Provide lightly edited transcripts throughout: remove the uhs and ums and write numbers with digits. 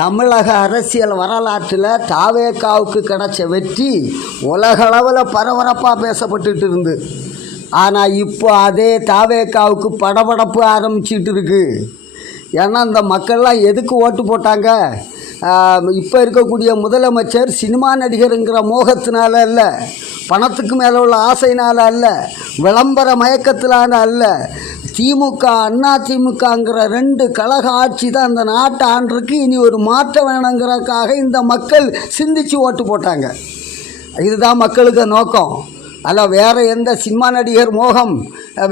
தமிழக அரசியல் வரலாற்றில் தாவேகாவுக்கு கிடைச்ச வெற்றி உலகளவில் பரபரப்பாக பேசப்பட்டுட்டு இருந்து. ஆனால் இப்போ அதே தாவேகாவுக்கு படபடப்பு ஆரம்பிச்சிட்டு இருக்கு. ஏன்னா இந்த மக்கள்லாம் எதுக்கு ஓட்டு போட்டாங்க? இப்போ இருக்கக்கூடிய முதலமைச்சர் சினிமா நடிகருங்கிற மோகத்தினால அல்ல, பணத்துக்கு மேலே உள்ள ஆசையினால் அல்ல, விளம்பர மயக்கத்தினால அல்ல. திமுக அண்ணா திமுகங்கிற ரெண்டு கழக ஆட்சி தான் அந்த நாட்டை ஆண்டிருக்கு. இனி ஒரு மாற்றம் வேணுங்கிறதுக்காக இந்த மக்கள் சிந்திச்சு ஓட்டு போட்டாங்க. இதுதான் மக்களுக்கு நோக்கம். அல்ல வேறு எந்த சினிமா நடிகர் மோகம்,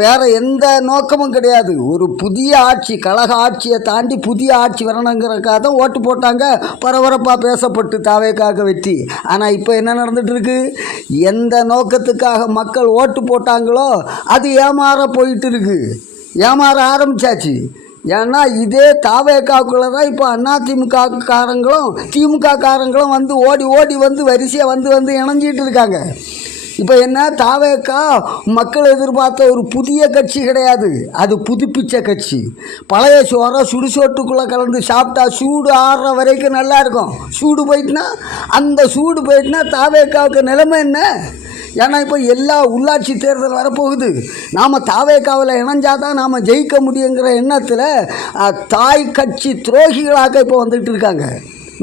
வேறு எந்த நோக்கமும் கிடையாது. ஒரு புதிய ஆட்சி, கழக ஆட்சியை தாண்டி புதிய ஆட்சி வரணுங்கிறக்காக தான் ஓட்டு போட்டாங்க. பரபரப்பாக பேசப்பட்டு தாவேக்காக வெற்றி. ஆனால் இப்போ என்ன நடந்துகிட்ருக்கு? எந்த நோக்கத்துக்காக மக்கள் ஓட்டு போட்டாங்களோ அது ஏமாற போயிட்டு இருக்கு, ஏமாற ஆரம்பித்தாச்சு. ஏன்னா இதே தாவேக்காக்குள்ளே தான் இப்போ அதிமுக காரங்களும் திமுக காரங்களும் வந்து ஓடி ஓடி வந்து வரிசையாக வந்து இணைஞ்சிட்டு இருக்காங்க. இப்போ என்ன, தாவேக்கா மக்கள் எதிர்பார்த்த ஒரு புதிய கட்சி கிடையாது, அது புதுப்பிச்ச கட்சி. பழைய சோறை சுடுசோட்டுக்குள்ளே கலந்து சாப்பிட்டா சூடு ஆறுற வரைக்கும் நல்லா இருக்கும். சூடு போயிட்டுனா தாவேக்காவுக்கு நிலைமை என்ன? ஏன்னா இப்போ எல்லா உள்ளாட்சி தேர்தல் வரப்போகுது. நாம் தாவேக்காவில் இணைஞ்சாதான் நாம் ஜெயிக்க முடியுங்கிற எண்ணத்தில் தாய் கட்சி துரோகிகளாக இப்போ வந்துட்டு இருக்காங்க.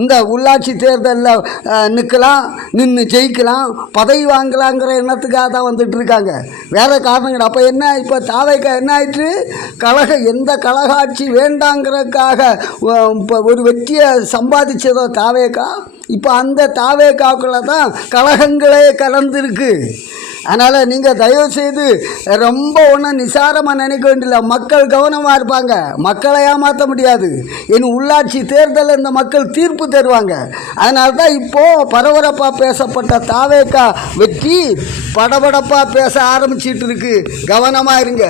இந்த உள்ளாட்சி தேர்தலில் நின்று ஜெயிக்கலாம், பதவி வாங்கலாங்கிற எண்ணத்துக்காக தான் வந்துட்டு இருக்காங்க. வேறு காரணங்கள். அப்போ என்ன, இப்போ தாவேக்கா என்ன ஆயிற்று? எந்த கழக ஆட்சி வேண்டாங்கிறதுக்காக இப்போ ஒரு வெற்றியை சம்பாதிச்சதோ தாவேக்கா, இப்போ அந்த தாவேக்காக்குள்ளே தான் கழகங்களே கலந்துருக்கு. அதனால் நீங்கள் தயவுசெய்து ரொம்ப ஒன்றும் நிசாரமாக நினைக்க வேண்டியதில்லை. மக்கள் கவனமாக இருப்பாங்க. மக்களை ஏமாற்ற முடியாது. இனி உள்ளாட்சி தேர்தலில் இந்த மக்கள் தீர்ப்பு தருவாங்க. அதனால தான் இப்போது பரபரப்பாக பேசப்பட்ட தாவேக்கா வெற்றி படபடப்பாக பேச ஆரம்பிச்சிட்டு இருக்கு. கவனமாக இருங்க.